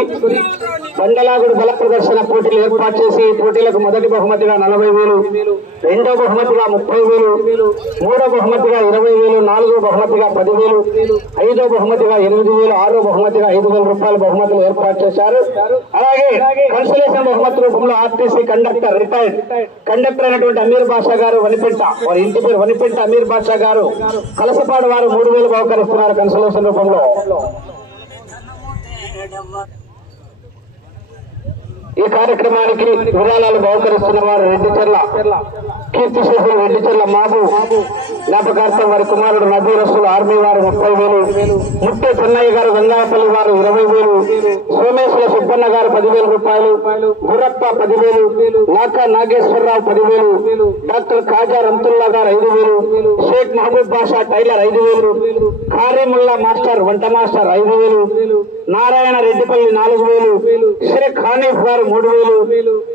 తీసుకుని బండలాగుడు బల ప్రదర్శన పోటీలు ఏర్పాటు చేసి పోటీలకు మొదటి బహుమతిగా నలభై వేలు రెండో బహుమతిగా ముప్పై వేలు మూడో బహుమతిగా ఇరవై వేలు నాలుగో బహుమతిగా పదివేలు ఐదో బహుమతిగా ఎనిమిది వేలు ఆరో బహుమతిగా ఐదు వేల రూపాయల బహుమతులు ఏర్పాటు చేశారు. అలాగే కన్సలేషన్ బహుమతి రూపంలో ఆర్టీసీ కండక్టర్ రిటైర్డ్ కండక్టర్ అయినటువంటి అమీర్ బాషా గారు వనిపెంట వారి ఇంటి పేరు వనిపెంట అమీర్ బాషా గారు. కలసపాడు వారు మూడు వేలు బహుకరిస్తున్నారు కన్సలేషన్ రూపంలో. ఈ కార్యక్రమానికి విరాళాలు బహుకరిస్తున్న వారు రెడ్డిచెర్ల కీర్తి శేషులు రెడ్డిచెర్ల మాబు జ్ఞాపకార్థం వారి కుమారుడు నబీ రసూల్ ఆర్మీ వారు ముప్పై వేలు ముట్టే చెన్నయ్య గారు గంగాపల్లి వారు ఇరవై వేలు సోమేశ్వర సుబ్బన్న గారు పదివేల రూపాయలు గురప్ప పదివేలు నాకా నాగేశ్వరరావు పదివేలు డాక్టర్ కాజా రంతుల్లా గారు ఐదు వేలు షేక్ మహబూబ్ బాషా టైలర్ ఐదు వేలు కారేముల్లా మాస్టర్ వంట మాస్టర్ ఐదు వేలు నారాయణ రెడ్డిపల్లి నాలుగు వేలు షేక్ హానీఫ్ గారు మూడు వేలు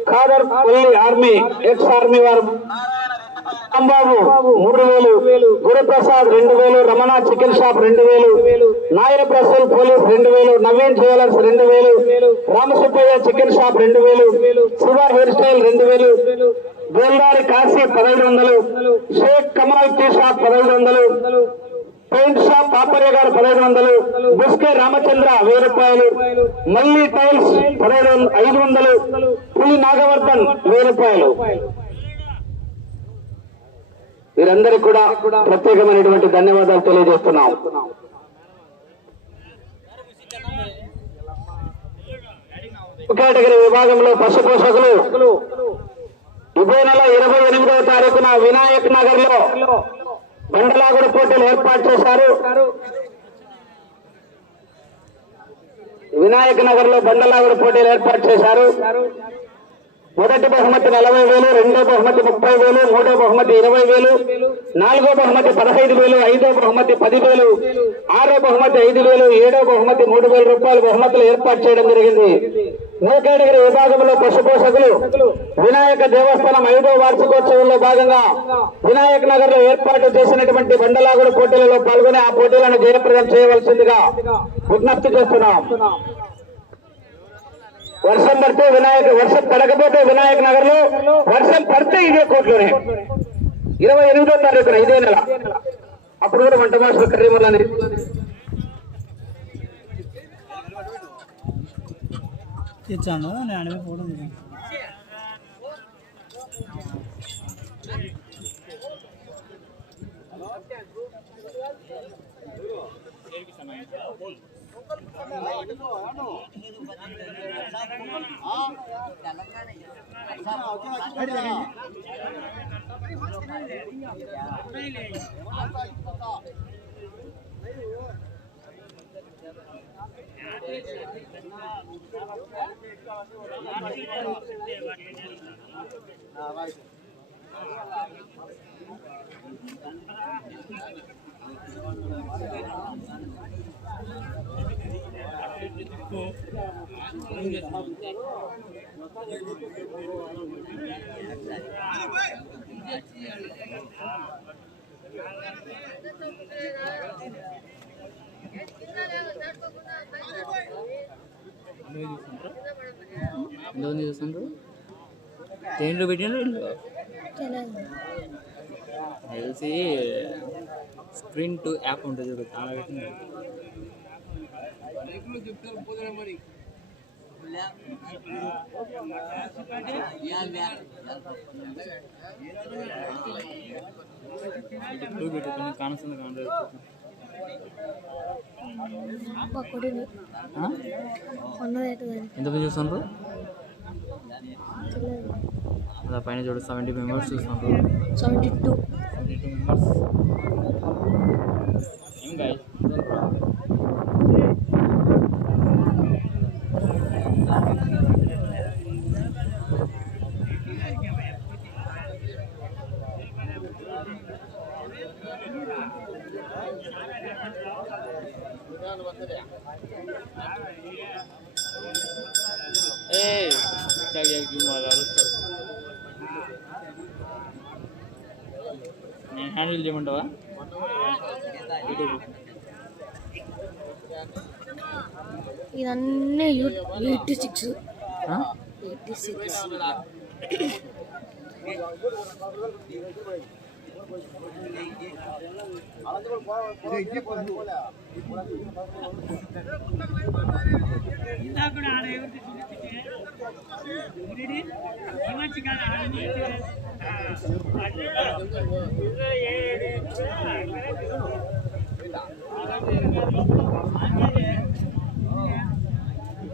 ఖాదర్ పల్లి ఆర్మీ ఎక్స్ ఆర్మీ వారు. రాంబాబు మూడు వేలు గురుప్రసాద్ రెండు వేలు రమణ చికెన్ షాప్ రెండు వేలు నాయర్ రసూల్ పోలీస్ రెండు వేలు నవీన్ జ్యువెలర్స్ రెండు వేలు రామసుబ్బయ్య చికెన్ షాప్ రెండు వేలు శివ హెయిర్ స్టైల్ రెండు వేలు గోల్దారి కాశీ పదహైదు వందలు షేక్ కమాల్ టీ షాప్ పదహైదు వందలు పెయింట్ షాప్ పాపర్య గారు పదహైదు వందలు బుస్కే రామచంద్ర వెయ్యి రూపాయలు మల్లి టైల్స్ పదహైదు ఐదు వందలు పులి నాగవర్ధన్ వెయ్యి రూపాయలు. వీరందరికీ కూడా ప్రత్యేకమైనటువంటి ధన్యవాదాలు తెలియజేస్తున్నాం. కేటగిరీ విభాగంలో పశు పోషకులు ఇదే నెల ఇరవై ఎనిమిదవ తారీఖున వినాయక్ నగర్లో బండలాగుడు పోటీలు ఏర్పాటు చేశారు. వినాయక నగర్లో బండలాగుడు పోటీలు ఏర్పాటు చేశారు. మొదటి బహుమతి నలభై వేలు రెండో బహుమతి ముప్పై వేలు మూడో బహుమతి ఇరవై వేలు నాలుగో బహుమతి పదహైదు వేలు ఐదో బహుమతి పది వేలు ఆరో బహుమతి ఐదు వేలు ఏడో బహుమతి మూడు వేల రూపాయలు బహుమతులు ఏర్పాటు చేయడం జరిగింది. నో విభాగంలో పశుపోషకులు వినాయక దేవస్థానం ఐదో వార్షికోత్సవంలో భాగంగా వినాయక నగర్లో ఏర్పాటు చేసినటువంటి బండలాగుడు పోటీలలో పాల్గొని ఆ పోటీలను జయప్రదం చేయవలసిందిగా విజ్ఞప్తి చేస్తున్నాం. వర్షం పడితే వినాయక వర్షం పడకపోతే వినాయక నగర్లో వర్షం పడితే ఇదే కోట్లోనే. ఇరవై ఎనిమిదో తారీఖున ఇదే నెల. అప్పుడు కూడా వంట మాసులు కర్రీమల్లని తెచ్చాను నేను అడిగి పోవడం 아니 ఎంతమంది చూస్తుండ్రు? దేంట్లో పెట్టినారు ఇల్లు తెలిసి స్క్రీన్ టు యాప్ ఉంటుంది చూడు పెట్టినారు పెట్టింది టూ పెట్టుకుని కానొస్తుంది ఉన్నది ఎంతమంది చూస్తుండ్రు అలా పైన చూడు seventy members చూస్తుండ్రు seventy two seventy two members ఏ eighty six? Eighty six.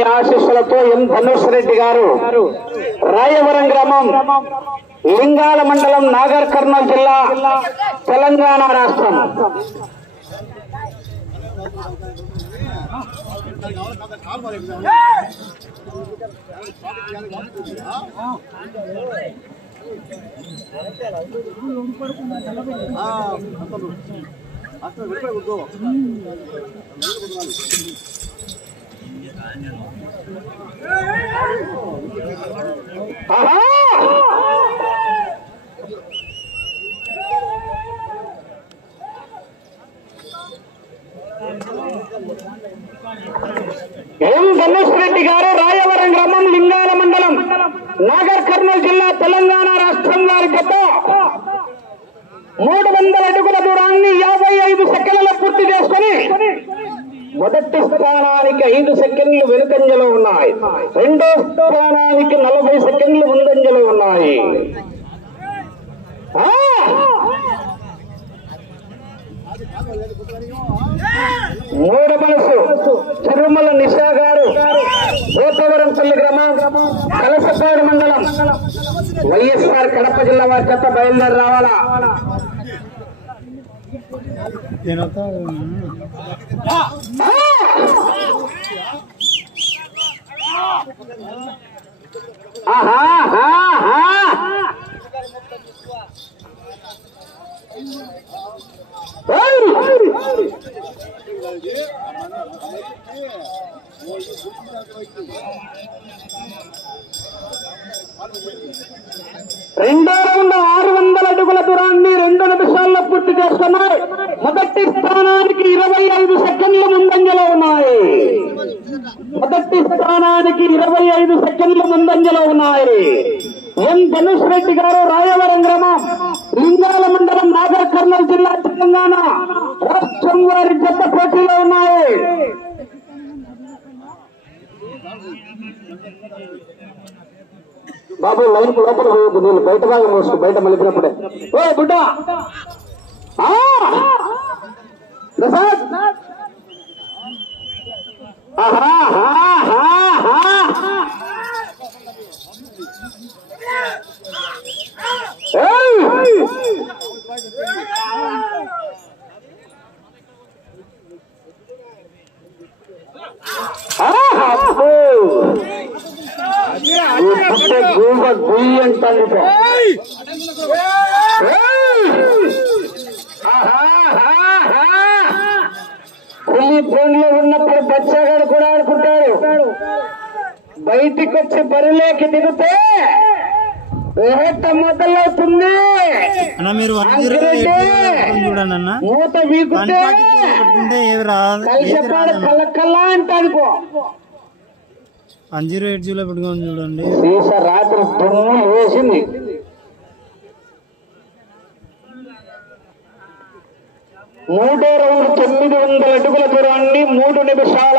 స్వామి ఆశీస్సులతో ఎం ధనుష్ రెడ్డి గారు రాయవరం గ్రామం లింగాల మండలం నాగర్ కర్నూలు జిల్లా తెలంగాణ రాష్ట్రం ఆహా! ఎం ధనుష్ రెడ్డి గారు రాయవరం గ్రామం లింగాల మండలం నాగర్ కర్నూలు జిల్లా తెలంగాణ రాష్ట్రం వారి గత మూడు వందల అడుగుల దూరాన్ని యాభై ఐదు సెకండ్లలో పూర్తి చేసుకొని మొదటి స్థానానికి ఐదు సెకండ్లు వెనుకంజలో ఉన్నాయి. రెండో స్థానానికి నలభై సెకండ్లు ముందంజలో ఉన్నాయి. ఆ! మూడు మనసు తిరుమల నిషా గారు గోపవరం తల్లి గ్రామం కలసపాడు మండలం. వైఎస్ఆర్ కడప జిల్లా వారి చెత్త బయలుదేరి రావాలా? రెండో రెండు ఆరు వందల అడుగుల దూరాన్ని రెండు నిమిషాల్లో పూర్తి చేస్తున్నారు మొదటి స్థానానికి ఇరవై ఐదు సెకండ్లు ముందంజలో ఉన్నాయి. మొదటి స్థానానికి ఇరవై ఐదు సెకండ్లు ముందంజలో ఉన్నాయి. ఎం. ధనుష్ రెడ్డి గారు రాయవరం గ్రామం లింగాల మండలం నాగర్ కర్నూలు జిల్లా తెలంగాణ రాష్ట్రం వారి జత పోటీలో ఉన్నాయి. బాబు లైన్ లోపల పోయొద్దు నేను బయట భాగం బయట మలిపినప్పుడే ఓ బుడ్డా! ఆ! ప్రసాద్! ఆహా, ఆహా, ఆహా. ఏయ్! ఆహా, అబ్బో. ఈ పుట్టే గూబ గుయ్యి అంటాను ఇక. ఏయ్! ఆహా, ఆహా, ఆహా. పులి బరిలో ఉన్నప్పుడు బచ్చగాడు కూడా ఆడుకుంటాడు బయటికి వచ్చి బరిలోకి దిగితే వేట మొదలవుతుంది. చూడండి మూత ఏది కలిసిపాడు రాదన్న. కళ్ళ కల్లా అంటాడు పో వన్ జీరో ఎయిట్ జీరో పెట్టుకొని చూడండి. రాత్రి దుమ్ము వేసింది. మూడో రౌండ్ తొమ్మిది వందల అడుగుల దూరాన్ని మూడు నిమిషాల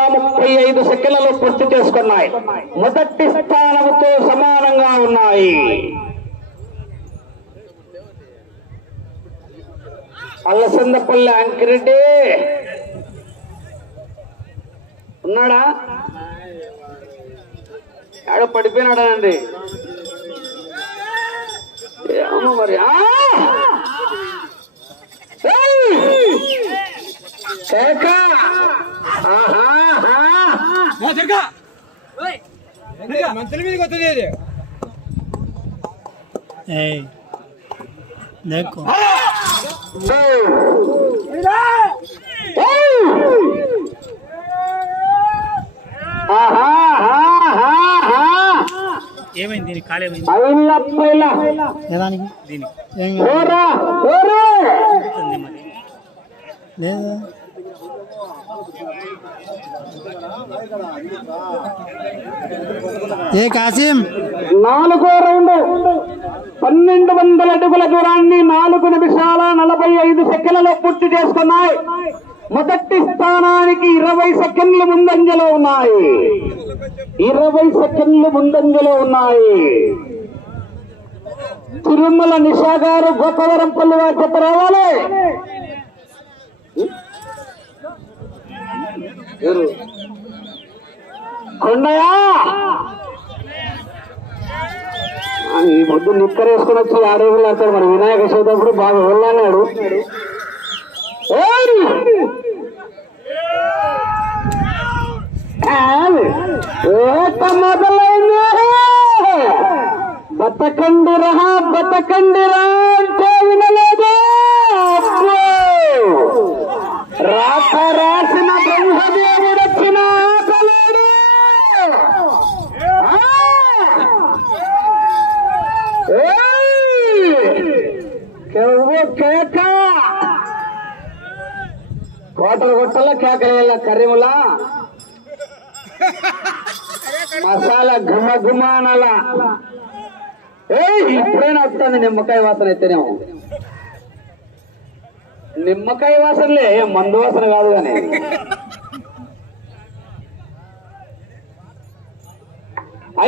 ముప్పై ఐదు సెకండ్లలో పూర్తి చేసుకున్నాయి మొదటి స్థానంతో సమానంగా ఉన్నాయి అల్లసందపల్లి అంకిరెడ్డి ఉన్నాడా ఆడ పడిపోయినాడానండి ఏమో మరి ఆహా ఏయ్ దేక్కో ఏయ్! ఏయ్! ఆహాహాహాహా! ఏమైంది? దీనికి కాలు ఏమైంది? పైల పైల ఏదానికి దీనికి ఏం కాదు. ఓరా ఓరా. ఉంది మరి లేదా. ఏ కాసిం? నాలుగో రౌండ్. పన్నెండు వందల అడుగుల దూరాన్ని నాలుగు నిమిషాల నలభై ఐదు సెకండ్లలో పూర్తి చేసుకున్నాయి. మొదటి స్థానానికి ఇరవై సెకండ్లు ముందంజలో ఉన్నాయి. ఇరవై సెకండ్లు ముందంజలో ఉన్నాయి. తిరుమల నిషా గారు గోపవరం పల్లి వారి చెత్త రావాలి కొండయా ఈ ముద్దు నిక్కరేసుకుని వచ్చి ఆరోగ్యం అంటాడు మరి. వినాయక చవితి అప్పుడు బాగా వెళ్ళన్నాడు బతకండిరా బతకండిరా అంటే వినలేదు. నిమ్మకాయ వాసన అయితేనేమో నిమ్మకాయ వాసనలే మందు వాసన కాదు కానీ.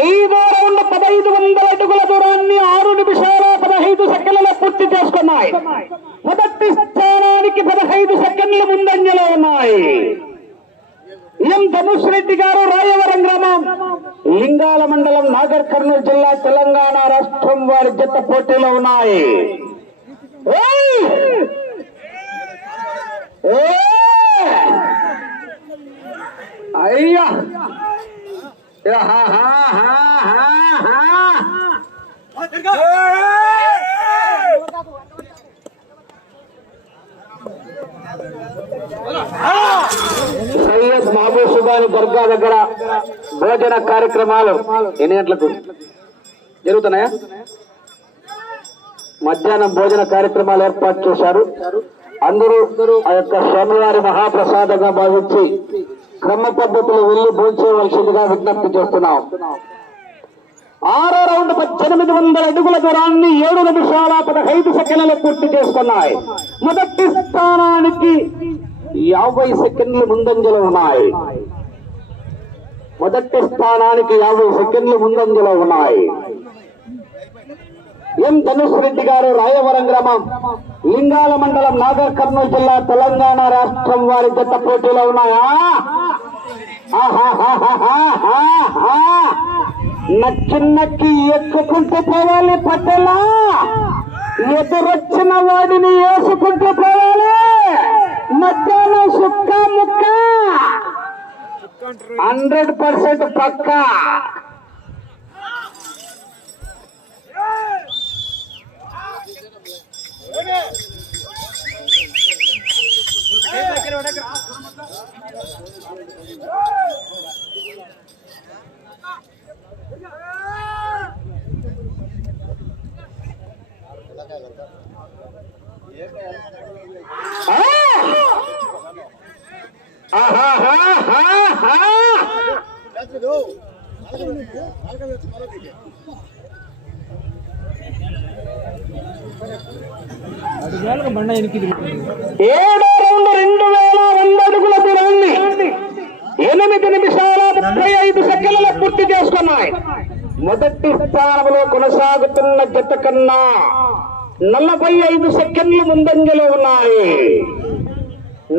ఐదో రౌండ్ పదహైదు వందల అడుగుల దూరాన్ని ఆరు నిమిషాల పదహైదు సెకండ్లలో పూర్తి చేసుకున్నాయి. మొదటి స్థానానికి పదహైదు సెకండ్లు ముందంజలో ఉన్నాయి. ఎం ధనుష్ రెడ్డి గారు రాయవరం గ్రామం. లింగాల మండలం నాగర్ కర్నూలు జిల్లా తెలంగాణ రాష్ట్రం వారి జత పోటీలో ఉన్నాయి. అయ్యా! హా హా హా హా సయ్యద్ మహబూబ్ సుబాని దర్గా దగ్గర భోజన కార్యక్రమాలు ఎన్ని గంటలకు జరుగుతున్నాయా? మధ్యాహ్నం భోజన కార్యక్రమాలు ఏర్పాటు చేశారు. అందరూ ఆ యొక్క స్వామివారి మహాప్రసాదంగా భావించి క్రమ పద్ధతులు వెళ్ళి భోంచేయవలసిందిగా విజ్ఞప్తి చేస్తున్నాం. ఆరో రౌండ్ పద్దెనిమిది వందల అడుగుల దూరాన్ని ఏడు నిమిషాల పదహైదు సెకండ్లు పూర్తి చేసుకున్నాయి. మొదటి స్థానానికి యాభై సెకండ్లు ముందంజలో ఉన్నాయి. మొదటి స్థానానికి యాభై సెకండ్లు ముందంజలో ఉన్నాయి. ఎం ధనుష్ రెడ్డి గారు రాయవరం గ్రామం లింగాల మండలం నాగర్ కర్నూలు జిల్లా తెలంగాణ రాష్ట్రం వారి జత పోటీలో ఉన్నాయా? ఆహాహాహాహాహా. నక్కి నక్కి ఎక్కుకుంటూ పోవాలి పట్టెలా ఎదురొచ్చిన వాడిని వేసుకుంటూ పోవాలి మధ్యాహ్నం సుక్క ముక్క హండ్రెడ్ పర్సెంట్ పక్కా ఏడో రౌండ్ రెండు వేల వంద అడుగుల దూరాన్ని ఎనిమిది నిమిషాల ముప్పై ఐదు సెకండ్ల పూర్తి చేసుకున్నాయి. మొదటి స్థానంలో కొనసాగుతున్న జత కన్నా నలభై ఐదు సెకండ్లు ముందంజలో ఉన్నాయి.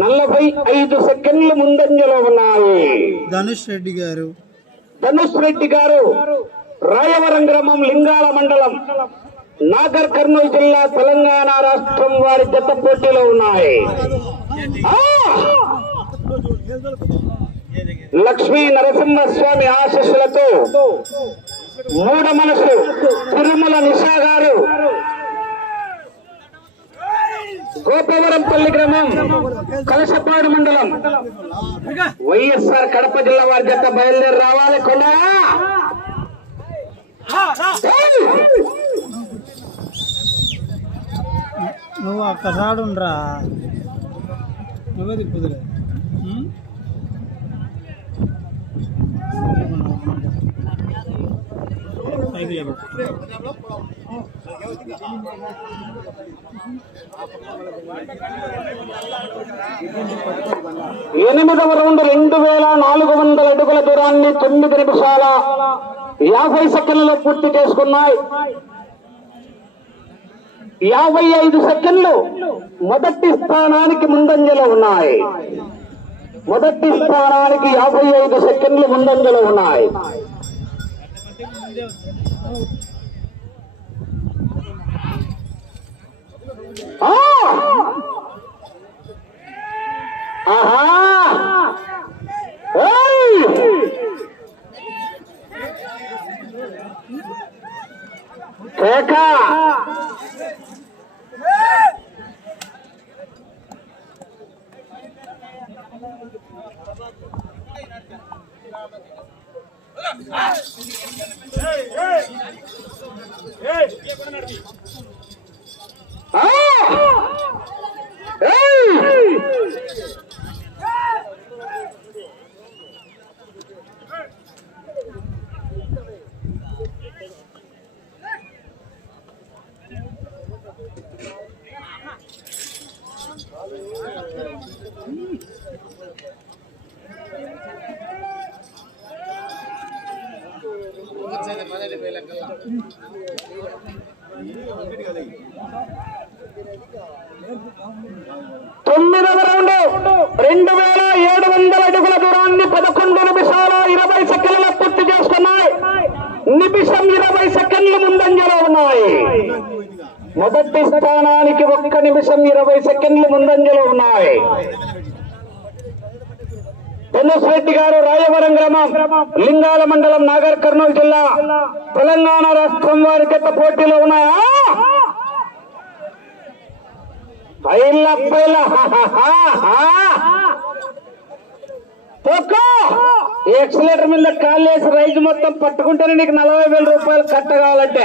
నలభై ఐదు సెకండ్లు ముందంజలో ఉన్నాయి. ధనుష్ రెడ్డి గారు. ధనుష్ రెడ్డి గారు రాయవరం గ్రామం లింగాల మండలం. నాగర్ కర్నూలు జిల్లా తెలంగాణ రాష్ట్రం వారి జత పోటీలో ఉన్నాయి! లక్ష్మీ నరసింహస్వామి ఆశీస్సులతో మూడ మనసు తిరుమల నిషా గారు. గోపవరంపల్లి గ్రామం కలసపాడు మండలం. వైఎస్ఆర్ కడప జిల్లా వారి జత బయలుదేరి రావాలి కొండ. నువ్వు ఒక్కసారి ఉండరా నువ్వే? పైకి లేపు. ఎనిమిదవ రౌండ్ రెండు వేల నాలుగు వందల అడుగుల దూరాన్ని తొమ్మిది నిమిషాల యాభై సెకండ్లలో పూర్తి చేసుకున్నాయి యాభై ఐదు సెకండ్లు మొదటి స్థానానికి ముందంజలో ఉన్నాయి. మొదటి స్థానానికి యాభై ఐదు సెకండ్లు ముందంజలో ఉన్నాయి. ఆహా! ఏయ్! కేక ఆ! ఏయ్! తొమ్మిదవ రౌండ్ రెండు వేల ఏడు వందల అడుగుల దూరాన్ని పదకొండు నిమిషాల ఇరవై సెకండ్ల పూర్తి చేసుకున్నాయి నిమిషం ఇరవై సెకండ్లు ముందంజలో ఉన్నాయి మొదటి స్థానానికి ఒక్క నిమిషం ఇరవై సెకండ్లు ముందంజలో ఉన్నాయి ధనుష్ రెడ్డి గారు రాయవరం గ్రామం లింగాల మండలం నాగర్ కర్నూలు జిల్లా తెలంగాణ రాష్ట్రం వారి చెత్త పోటీలో ఉన్నాయా? పైల పైల ఎక్సలేటర్ మీద కాళ్ళు వేసి రైజు మొత్తం పట్టుకుంటేనే నీకు నలభై వేల రూపాయలు కట్ట కావాలంటే.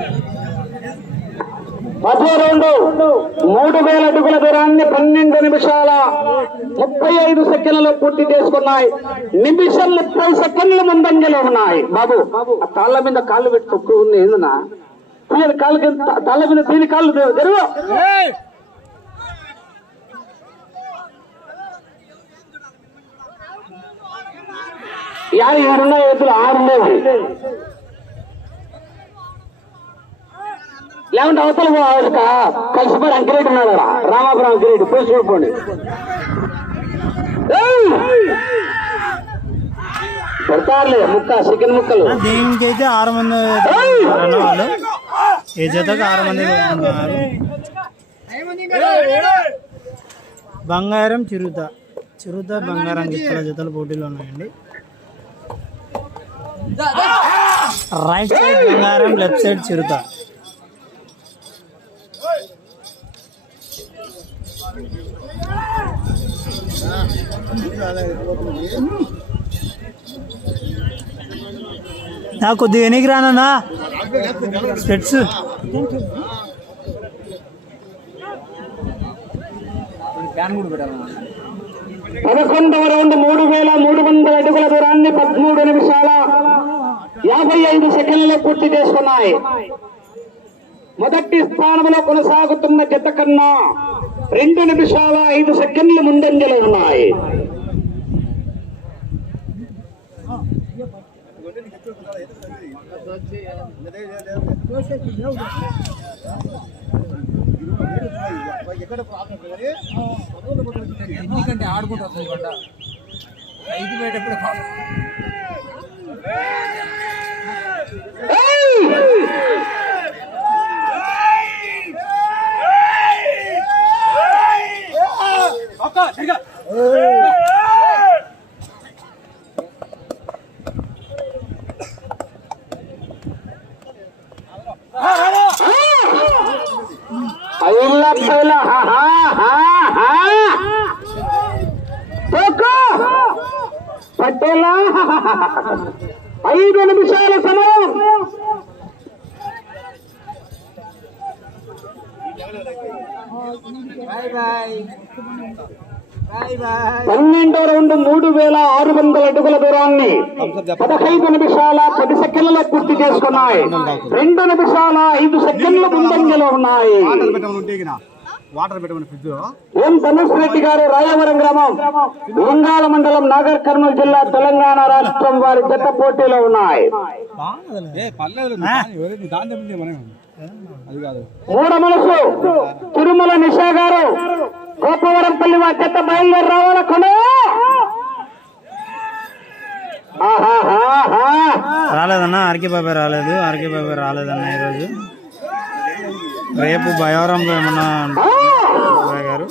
మధ్య రౌండ్ మూడు వేల అడుగుల దూరాన్ని పన్నెండు నిమిషాల ముప్పై ఐదు సెకండ్లలో పూర్తి చేసుకున్నాయి. నిమిషం ముప్పై సెకండ్ల ముందంజలో ఉన్నాయి. బాబు ఆ తాళ్ళ మీద కాళ్ళు పెట్టి తొక్కు ఉంది. ఏందన్నా? దీని కాళ్ళు కింద తాళ్ళ మీద దీని కాళ్ళు జరుగు యారు ఏడున్నాయి ఎద్దులు ఆరు లేవు. లేకుంటే అవతల కలిసిపోయి అంకిరెడ్డి ఉన్నాడు. రామాపురం అంకిరెడ్డి పోయి చూడుకోండి. ఏయ్! పెడతారులే ముక్క చికెన్ ముక్కలు. దీనికి అయితే ఆరు మంది వాళ్ళు. ఏ జతకు ఆరు మంది ఉన్నారు. బంగారం చిరుత. చిరుత బంగారం గిత్తల జతలు పోటీలు ఉన్నాయండి. రైట్ సైడ్ బంగారం లెఫ్ట్ సైడ్ చిరుత. నా కొద్దిగా ఎనికి రానన్నా స్పెట్స్. పదకొండవ రౌండ్ మూడు వేల మూడు వందల అడుగుల దూరాన్ని పదమూడు నిమిషాల యాభై ఐదు సెకండ్లలో పూర్తి చేసుకున్నాయి. మొదటి స్థానంలో కొనసాగుతున్న జత కన్నా రెండు నిమిషాల ఐదు సెకండ్లు ముందంజలో ఉన్నాయి. ఎందుకంటే ఆడుకుంటూ వస్తుంది కొండ ఐదు పోయేటప్పుడు ఐల పైల హా హా హా తోకో పట్టేలా ఐదు నిమిషాల సమయం బాయ్ బాయ్ బాయ్ బాయ్ పన్నెండో రౌండ్ మూడు వేల ఆరు వందల అడుగుల దూరాన్ని పదహైదు నిమిషాల పది సెకండ్లలో పూర్తి చేసుకున్నాయి. రెండు నిమిషాల ఐదు సెకండ్ల ముందంజలో ఉన్నాయి. వాటర్ ఎం ధనుష్ రెడ్డి గారు రాయవరం గ్రామం. లింగాల మండలం నాగర్ కర్నూలు జిల్లా తెలంగాణ రాష్ట్రం వారి జత పోటీలో ఉన్నాయి. మూడ మనసు. తిరుమల నిషా గారు గోపవరంపల్లి వారి జత బయలుదేరి రావాలకుండా. రాలేదన్న ఆర్కే బాబాయ్ రాలేదు ఆర్కే బాబాయ్ రాలేదన్న ఈరోజు. రేపు భయవరంలో ఏమన్నా గారు?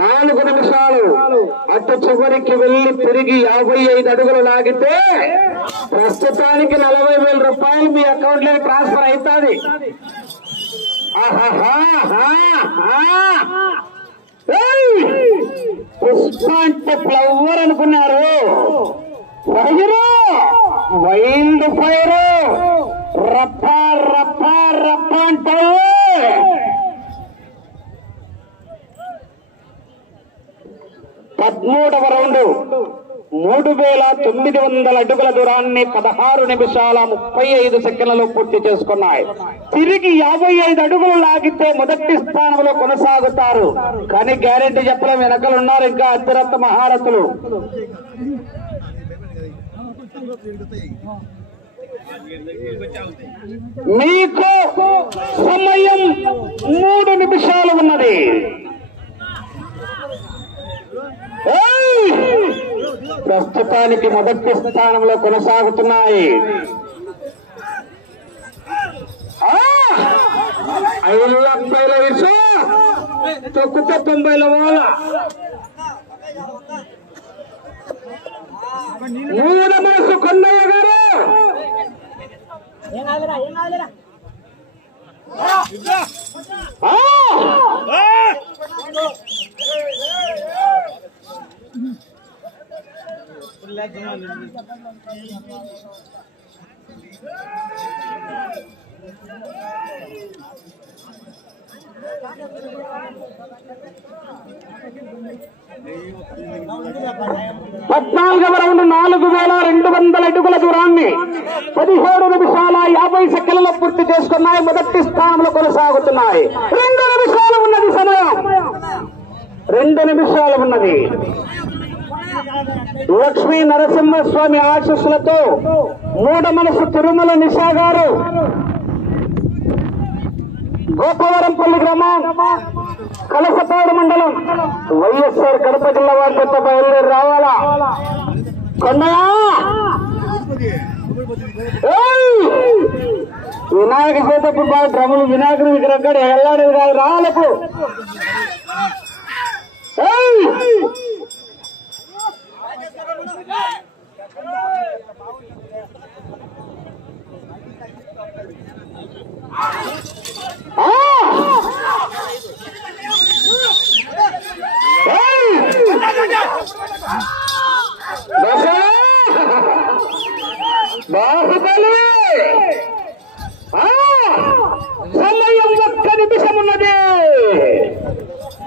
నాలుగు నిమిషాలు అటు చివరికి వెళ్ళి తిరిగి యాభై ఐదు అడుగులు లాగితే ప్రస్తుతానికి నలభై వేల రూపాయలు మీ అకౌంట్లో ట్రాన్స్ఫర్ అవుతుంది. పుష్ప అంటే ఫ్లవర్ అనుకున్నారు. Fire wild fire. రప్ప రప్ప రప్ప అంటే పద్మూడవ రౌండ్. మూడు వేల తొమ్మిది వందల అడుగుల దూరాన్ని పదహారు నిమిషాల ముప్పై ఐదు సెకండ్లలో పూర్తి చేసుకున్నాయి. తిరిగి యాభై ఐదు అడుగులు లాగితే మొదటి స్థానంలో కొనసాగుతారు. కానీ గ్యారెంటీ చెప్పడం వెనకలు ఉన్నారు ఇంకా అత్యురత్త మహారథులు. మీకు సమయం మూడు నిమిషాలు ఉన్నది. ప్రస్తుతానికి మొదటి స్థానంలో కొనసాగుతున్నాయి. ఐదు అబ్బాయిల విసు తొక్కుతో తొంభైల వాళ్ళ. మూల మనసు కొండయ్య గారు! పద్నాలుగవ రౌండ్ నాలుగు వేల రెండు వందల అడుగుల దూరాన్ని పదిహేడు నిమిషాల యాభై సెకండ్లలో పూర్తి చేసుకున్నాయి. మొదటి స్థానంలో కొనసాగుతున్నాయి. రెండు నిమిషాలు ఉన్నది సమయం. రెండు రెండు నిమిషాలు ఉన్నది. లక్ష్మీ నరసింహస్వామి ఆశీస్సులతో మూడ మనసు తిరుమల నిషా గారు గోపవరంపల్లి గ్రామం కలసపాడు మండలం వైఎస్ఆర్ కడప జిల్లా వారి కొత్త బయలుదేరి రావాలా? కొండయా వినాయక చేతప్పుడు బాగా డ్రములు వినాయకుడు విగ్రహం కాడ ఎల్లాడేది కాదు రాలకు బాహుబలి సమయం ఒక్క నిమిషం ఉన్నది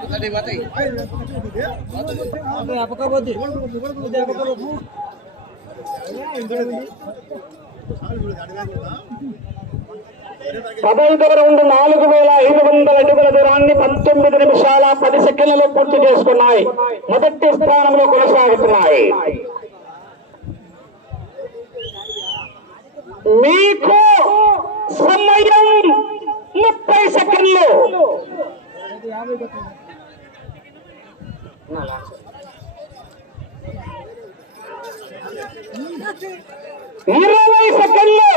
పదైదవ రౌండ్ నాలుగు వేల ఐదు వందల అడుగుల దూరాన్ని పంతొమ్మిది నిమిషాల పది సెకండ్లలో పూర్తి చేసుకున్నాయి. మొదటి స్థానంలో కొనసాగుతున్నాయి. మీకు సమయం ముప్పై సెకండ్లు. ఇరవై సెకండ్లు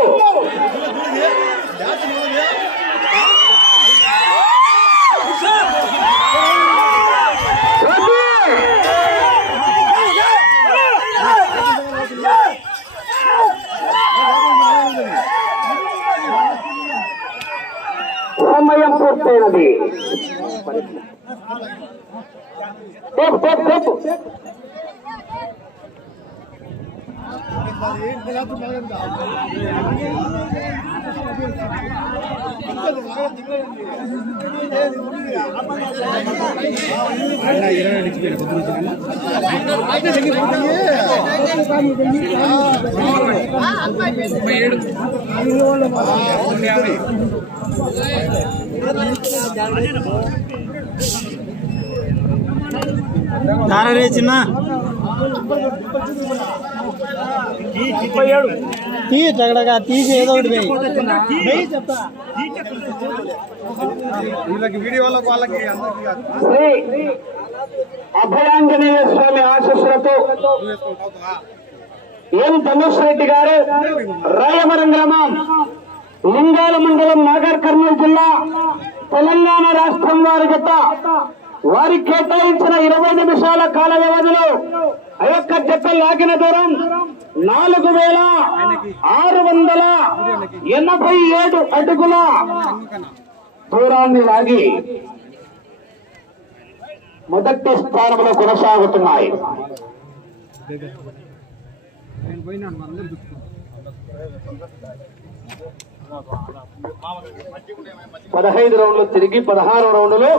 సమయం పూర్తయినది టేపు, చిన్న. తీ తగడగా తీసి ఏదో ఒకటి వేయి. చెప్తా వీళ్ళకి వీడియో వాళ్ళకి అభయాంజనేయ స్వామి ఆశస్సులతో ఏం ధనుష్ రెడ్డి గారు రాయవరం గ్రామం లింగాల మండలం నాగర్ కర్నూలు జిల్లా తెలంగాణ రాష్ట్రం వారి గత వారికి కేటాయించిన ఇరవై నిమిషాల కాల వ్యవధిలో ఒక్క యొక్క జత లాగిన దూరం నాలుగు వేల ఆరు వందల ఎనభై ఏడు అడుగుల దూరాన్ని లాగి మొదటి స్థానంలో కొనసాగుతున్నాయి. పదహైదు రౌండ్లు తిరిగి పదహారు రౌండ్లు.